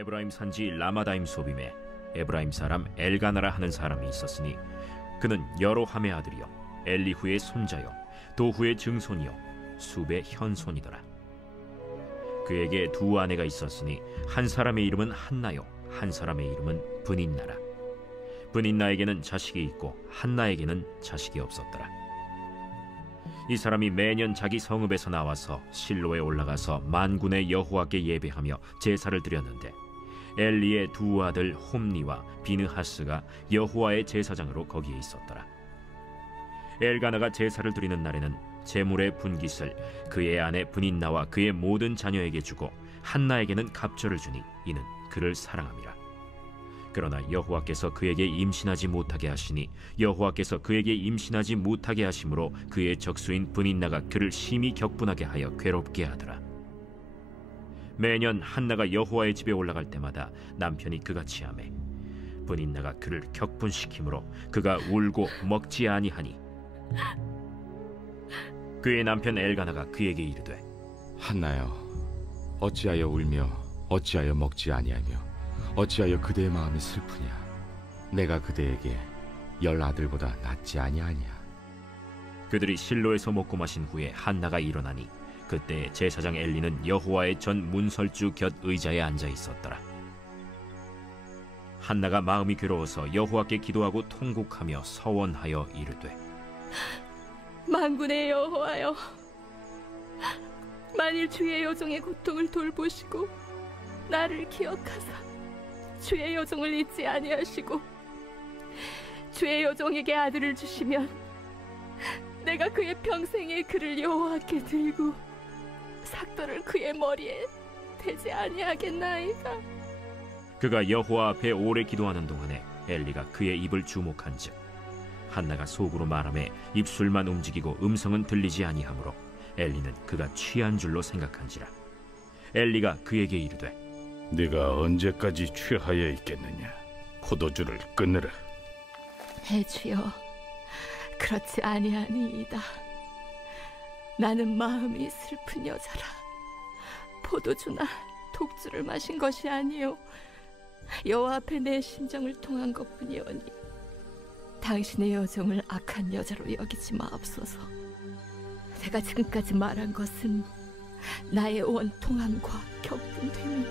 에브라임 산지 라마다임 소빔에 에브라임 사람 엘가나라 하는 사람이 있었으니 그는 여로함의 아들이요 엘리후의 손자요 도후의 증손이요 숲의 현손이더라. 그에게 두 아내가 있었으니 한 사람의 이름은 한나요 한 사람의 이름은 브닌나라. 브닌나에게는 자식이 있고 한나에게는 자식이 없었더라. 이 사람이 매년 자기 성읍에서 나와서 실로에 올라가서 만군의 여호와께 예배하며 제사를 드렸는데 엘리의 두 아들 홈니와 비느하스가 여호와의 제사장으로 거기에 있었더라. 엘가나가 제사를 드리는 날에는 제물의 분깃을 그의 아내 브닌나와 그의 모든 자녀에게 주고 한나에게는 갑절을 주니 이는 그를 사랑함이라. 그러나 여호와께서 그에게 임신하지 못하게 하시니 여호와께서 그에게 임신하지 못하게 하심으로 그의 적수인 브닌나가 그를 심히 격분하게 하여 괴롭게 하더라. 매년 한나가 여호와의 집에 올라갈 때마다 남편이 그같이 하매 브닌나가 그를 격분시키므로 그가 울고 먹지 아니하니 그의 남편 엘가나가 그에게 이르되 한나여, 어찌하여 울며 어찌하여 먹지 아니하며 어찌하여 그대의 마음이 슬프냐? 내가 그대에게 10 아들보다 낫지 아니하냐? 그들이 실로에서 먹고 마신 후에 한나가 일어나니 그때 제사장 엘리는 여호와의 전 문설주 곁 의자에 앉아 있었더라. 한나가 마음이 괴로워서 여호와께 기도하고 통곡하며 서원하여 이르되 만군의 여호와여, 만일 주의 여종의 고통을 돌보시고 나를 기억하사 주의 여종을 잊지 아니하시고 주의 여종에게 아들을 주시면 내가 그의 평생에 그를 여호와께 들고 삭도를 그의 머리에 대지 아니하겠나이까. 그가 여호와 앞에 오래 기도하는 동안에 엘리가 그의 입을 주목한즉 한나가 속으로 말하매 입술만 움직이고 음성은 들리지 아니하므로 엘리는 그가 취한 줄로 생각한지라. 엘리가 그에게 이르되 네가 언제까지 취하여 있겠느냐? 포도주를 끊으라. 주여, 그렇지 아니하니이다. 나는 마음이 슬픈 여자라. 포도주나 독주를 마신 것이 아니요 여호와 앞에 내 심정을 통한 것뿐이오니 당신의 여종을 악한 여자로 여기지 마옵소서. 내가 지금까지 말한 것은 나의 원통함과 격분됨이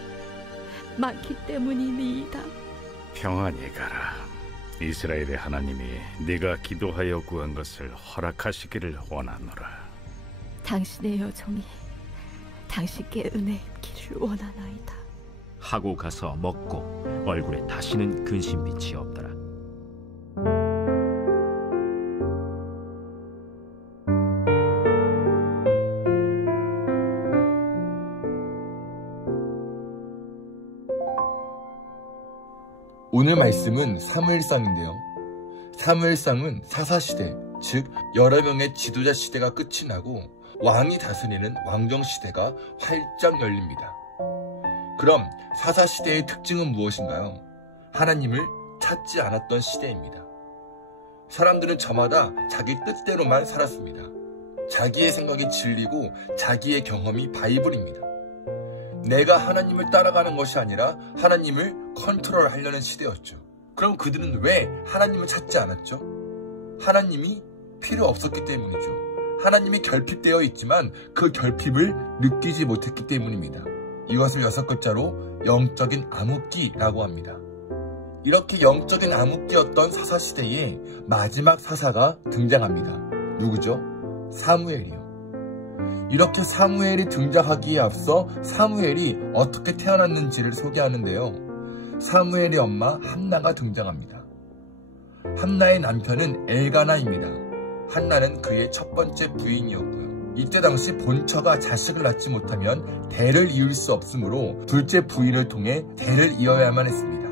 많기 때문이니이다. 평안히 가라. 이스라엘의 하나님이 네가 기도하여 구한 것을 허락하시기를 원하노라. 당신의 여종이 당신께 은혜 입기를 원하나이다. 하고 가서 먹고 얼굴에 다시는 근심빛이 없더라. 오늘 말씀은 사무엘상인데요. 사무엘상은 사사시대, 즉 여러 명의 지도자 시대가 끝이 나고 왕이 다스리는 왕정시대가 활짝 열립니다. 그럼 사사시대의 특징은 무엇인가요? 하나님을 찾지 않았던 시대입니다. 사람들은 저마다 자기 뜻대로만 살았습니다. 자기의 생각이 진리고 자기의 경험이 바이블입니다. 내가 하나님을 따라가는 것이 아니라 하나님을 컨트롤하려는 시대였죠. 그럼 그들은 왜 하나님을 찾지 않았죠? 하나님이 필요 없었기 때문이죠. 하나님이 결핍되어 있지만 그 결핍을 느끼지 못했기 때문입니다. 이것을 6글자로 영적인 암흑기라고 합니다. 이렇게 영적인 암흑기였던 사사시대에 마지막 사사가 등장합니다. 누구죠? 사무엘이요. 이렇게 사무엘이 등장하기에 앞서 사무엘이 어떻게 태어났는지를 소개하는데요. 사무엘의 엄마 한나가 등장합니다. 한나의 남편은 엘가나입니다. 한나는 그의 첫 번째 부인이었고요. 이때 당시 본처가 자식을 낳지 못하면 대를 이을 수 없으므로 둘째 부인을 통해 대를 이어야만 했습니다.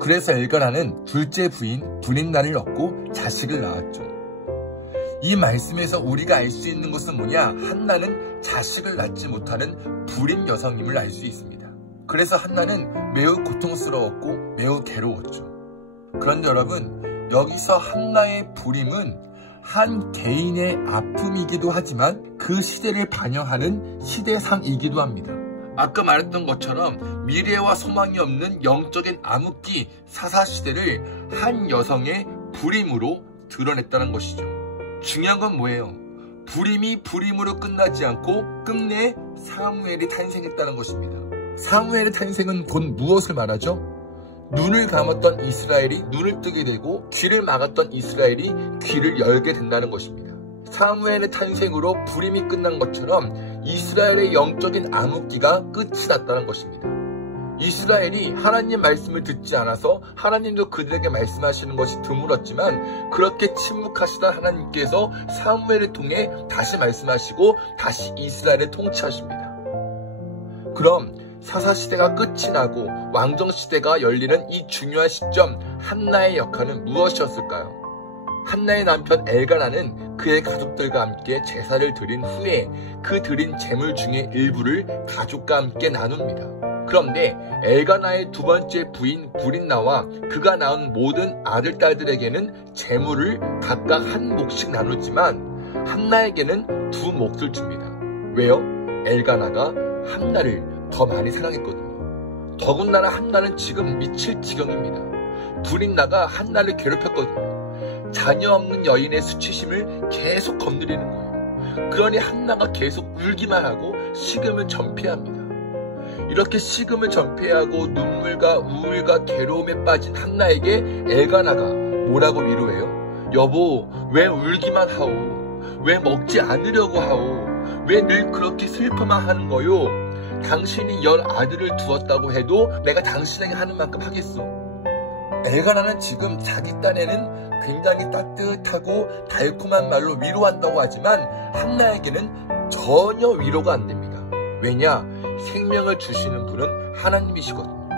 그래서 엘가나는 둘째 부인 브닌나를 얻고 자식을 낳았죠. 이 말씀에서 우리가 알 수 있는 것은 뭐냐? 한나는 자식을 낳지 못하는 불임 여성임을 알 수 있습니다. 그래서 한나는 매우 고통스러웠고 매우 괴로웠죠. 그런데 여러분, 여기서 한나의 불임은 한 개인의 아픔이기도 하지만 그 시대를 반영하는 시대상이기도 합니다. 아까 말했던 것처럼 미래와 소망이 없는 영적인 암흑기 사사시대를 한 여성의 불임으로 드러냈다는 것이죠. 중요한 건 뭐예요? 불임이 불임으로 끝나지 않고 끝내 사무엘이 탄생했다는 것입니다. 사무엘의 탄생은 곧 무엇을 말하죠? 눈을 감았던 이스라엘이 눈을 뜨게 되고 귀를 막았던 이스라엘이 귀를 열게 된다는 것입니다. 사무엘의 탄생으로 불임이 끝난 것처럼 이스라엘의 영적인 암흑기가 끝이 났다는 것입니다. 이스라엘이 하나님 말씀을 듣지 않아서 하나님도 그들에게 말씀하시는 것이 드물었지만 그렇게 침묵하시던 하나님께서 사무엘을 통해 다시 말씀하시고 다시 이스라엘을 통치하십니다. 그럼 사사시대가 끝이 나고 왕정시대가 열리는 이 중요한 시점, 한나의 역할은 무엇이었을까요? 한나의 남편 엘가나는 그의 가족들과 함께 제사를 드린 후에 그 드린 제물 중에 일부를 가족과 함께 나눕니다. 그런데 엘가나의 두 번째 부인 브린나와 그가 낳은 모든 아들, 딸들에게는 제물을 각각 한 몫씩 나누지만 한나에게는 두 몫을 줍니다. 왜요? 엘가나가 한나를 더 많이 사랑했거든요. 더군다나 한나는 지금 미칠 지경입니다. 브린나가 한나를 괴롭혔거든요. 자녀 없는 여인의 수치심을 계속 건드리는 거예요. 그러니 한나가 계속 울기만 하고 식음을 전폐합니다. 이렇게 식음을 전폐하고 눈물과 우울과 괴로움에 빠진 한나에게 엘가나가 뭐라고 위로해요? 여보, 왜 울기만 하오? 왜 먹지 않으려고 하오? 왜 늘 그렇게 슬퍼만 하는 거요? 당신이 10아들을 두었다고 해도 내가 당신에게 하는 만큼 하겠어. 엘가나는 지금 자기 딴에는 굉장히 따뜻하고 달콤한 말로 위로한다고 하지만 한나에게는 전혀 위로가 안 됩니다. 왜냐? 생명을 주시는 분은 하나님이시거든요.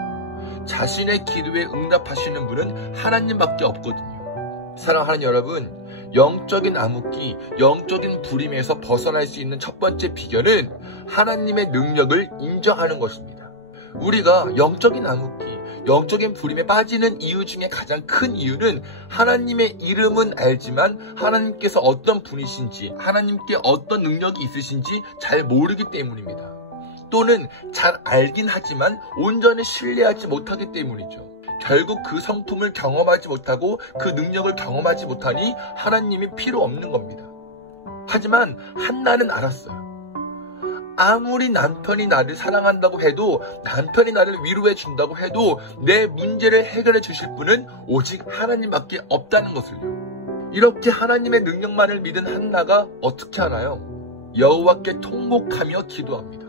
자신의 기도에 응답하시는 분은 하나님밖에 없거든요. 사랑하는 여러분, 영적인 암흑기, 영적인 불임에서 벗어날 수 있는 첫 번째 비결은 하나님의 능력을 인정하는 것입니다. 우리가 영적인 암흑기, 영적인 불임에 빠지는 이유 중에 가장 큰 이유는 하나님의 이름은 알지만 하나님께서 어떤 분이신지, 하나님께 어떤 능력이 있으신지 잘 모르기 때문입니다. 또는 잘 알긴 하지만 온전히 신뢰하지 못하기 때문이죠. 결국 그 성품을 경험하지 못하고 그 능력을 경험하지 못하니 하나님이 필요 없는 겁니다. 하지만 한나는 알았어요. 아무리 남편이 나를 사랑한다고 해도, 남편이 나를 위로해 준다고 해도 내 문제를 해결해 주실 분은 오직 하나님밖에 없다는 것을요. 이렇게 하나님의 능력만을 믿은 한나가 어떻게 하나요? 여호와께 통곡하며 기도합니다.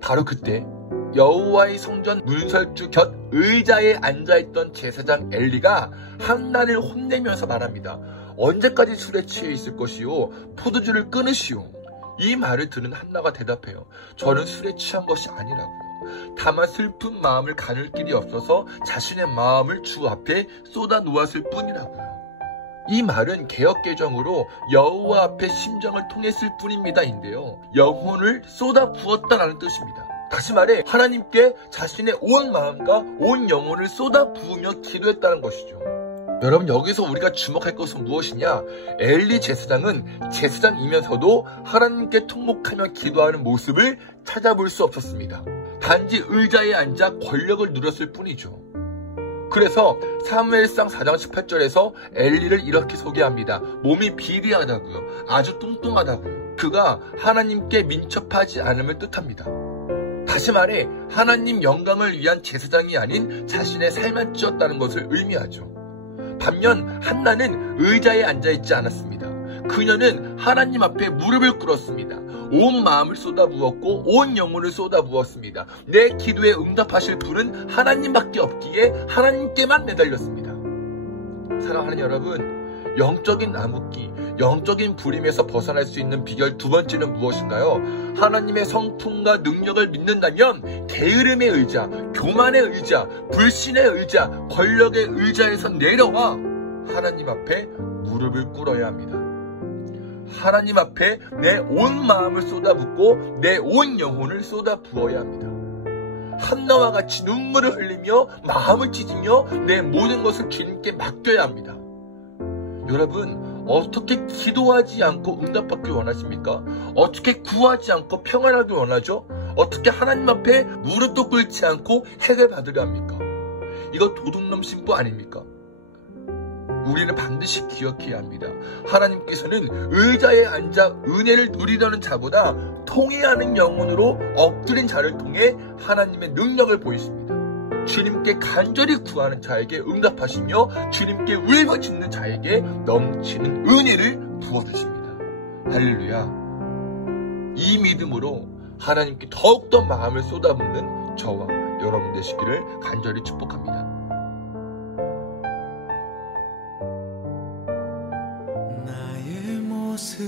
바로 그때 여호와의 성전 문설주 곁 의자에 앉아있던 제사장 엘리가 한나를 혼내면서 말합니다. 언제까지 술에 취해 있을 것이요? 포도주를 끊으시오. 이 말을 들은 한나가 대답해요. 저는 술에 취한 것이 아니라고요. 다만 슬픈 마음을 가눌 길이 없어서 자신의 마음을 주 앞에 쏟아 놓았을 뿐이라고요. 이 말은 개역개정으로 여호와 앞에 심정을 통했을 뿐입니다인데요. 영혼을 쏟아 부었다라는 뜻입니다. 다시 말해 하나님께 자신의 온 마음과 온 영혼을 쏟아 부으며 기도했다는 것이죠. 여러분, 여기서 우리가 주목할 것은 무엇이냐? 엘리 제사장은 제사장이면서도 하나님께 통곡하며 기도하는 모습을 찾아볼 수 없었습니다. 단지 의자에 앉아 권력을 누렸을 뿐이죠. 그래서 사무엘상 4장 18절에서 엘리를 이렇게 소개합니다. 몸이 비리하다고요. 아주 뚱뚱하다고요. 그가 하나님께 민첩하지 않음을 뜻합니다. 다시 말해 하나님 영광을 위한 제사장이 아닌 자신의 삶만 찌었다는 것을 의미하죠. 반면 한나는 의자에 앉아있지 않았습니다. 그녀는 하나님 앞에 무릎을 꿇었습니다. 온 마음을 쏟아부었고 온 영혼을 쏟아부었습니다. 내 기도에 응답하실 분은 하나님밖에 없기에 하나님께만 매달렸습니다. 사랑하는 여러분, 영적인 암흑기, 영적인 불임에서 벗어날 수 있는 비결 두 번째는 무엇인가요? 하나님의 성품과 능력을 믿는다면 게으름의 의자, 교만의 의자, 불신의 의자, 권력의 의자에서 내려와 하나님 앞에 무릎을 꿇어야 합니다. 하나님 앞에 내 온 마음을 쏟아붓고 내 온 영혼을 쏟아부어야 합니다. 한나와 같이 눈물을 흘리며 마음을 찢으며 내 모든 것을 주님께 맡겨야 합니다. 여러분, 어떻게 기도하지 않고 응답받길 원하십니까? 어떻게 구하지 않고 평안하길 원하죠? 어떻게 하나님 앞에 무릎도 꿇지 않고 핵을 받으려 합니까? 이거 도둑놈 신부 아닙니까? 우리는 반드시 기억해야 합니다. 하나님께서는 의자에 앉아 은혜를 누리려는 자보다 통회하는 영혼으로 엎드린 자를 통해 하나님의 능력을 보이십니다. 주님께 간절히 구하는 자에게 응답하시며 주님께 울부짖는 자에게 넘치는 은혜를 부어주십니다. 할렐루야. 이 믿음으로 하나님께 더욱더 마음을 쏟아붓는 저와 여러분 되시기를 간절히 축복합니다. 나의 모습,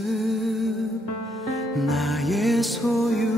나의 소유